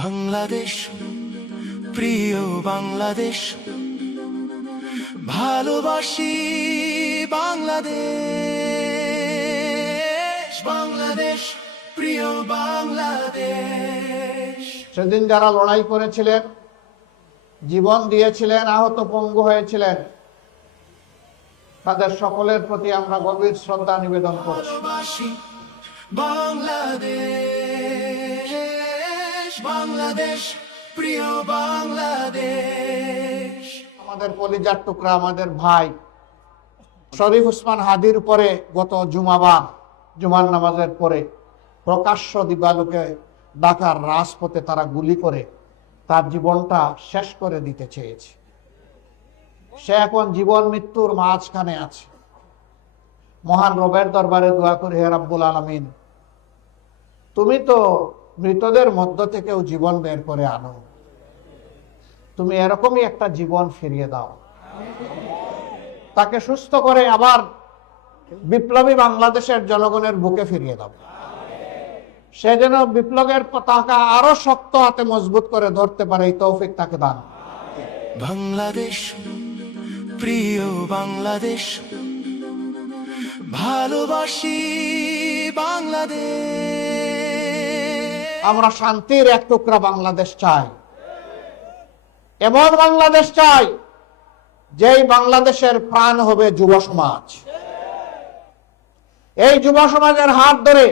বাংলাদেশ প্রিয় বাংলাদেশ ভালোবাসি বাংলাদেশ বাংলাদেশ প্রিয় বাংলাদেশ। সেদিন যারা লড়াই করেছিলেন জীবন দিয়েছিলেন আহত পঙ্গু হয়েছিলেন তাদের সকলের প্রতি আমরা গভীর শ্রদ্ধা নিবেদন করছি। বাংলাদেশ। বাংলাদেশ প্রিয় বাংলাদেশ। আমাদের কলিজার টুকরা আমাদের ভাই শরীফ উসমান হাদির উপরে গত জুমাবার, জুমার নামাজের পরে প্রকাশ্য দিবালুকে ঢাকার রাজপথে তারা গুলি করে তার জীবনটা শেষ করে দিতে চেয়েছে। সে এখন জীবন মৃত্যুর মাঝখানে আছে। মহান রবের দরবারে দোয়া করি, হে রাব্বুল আলমিন। তুমি তো মৃতদের মধ্য থেকেও জীবন বের করে আনো। তুমি এরকমই একটা জীবন ফিরিয়ে দাও। তাকে সুস্থ করে আবার বিপ্লবী বাংলাদেশের জনগণের বুকে ফিরিয়ে দাও। সে যেন বিপ্লবের পতাকা আরও শক্ত হাতে মজবুত করে ধরতে পারে, এই তৌফিক তাকে দান। বাংলাদেশ, প্রিয় বাংলাদেশ, ভালোবাসি বাংলাদেশ। আমরা শান্তির এক টুকরা বাংলাদেশ চাই। এমন বাংলাদেশ চাই, যেই বাংলাদেশের প্রাণ হবে যুব সমাজ। এই যুব সমাজের হাত ধরে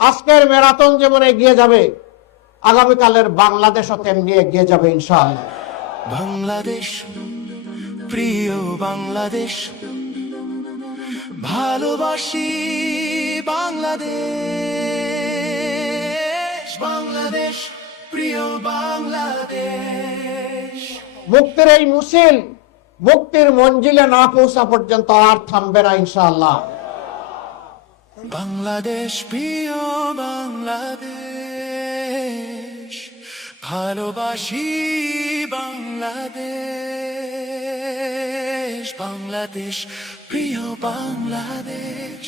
আজকের ম্যারাথন যেমন এগিয়ে যাবে, আগামীকালের বাংলাদেশও তেমনি এগিয়ে যাবে, ইনশাআল্লাহ। বাংলাদেশ, প্রিয় বাংলাদেশ, ভালোবাসি বাংলাদেশ। বাংলাদেশ প্রিয় বাংলাদেশ। মুক্তির এই মুসিল মুক্তির মঞ্জিলে না পৌঁছা পর্যন্ত আর থামবে না ইনশাআল্লাহ। বাংলাদেশ প্রিয় বাংলাদেশ ভালোবাসি বাংলাদেশ বাংলাদেশ প্রিয় বাংলাদেশ।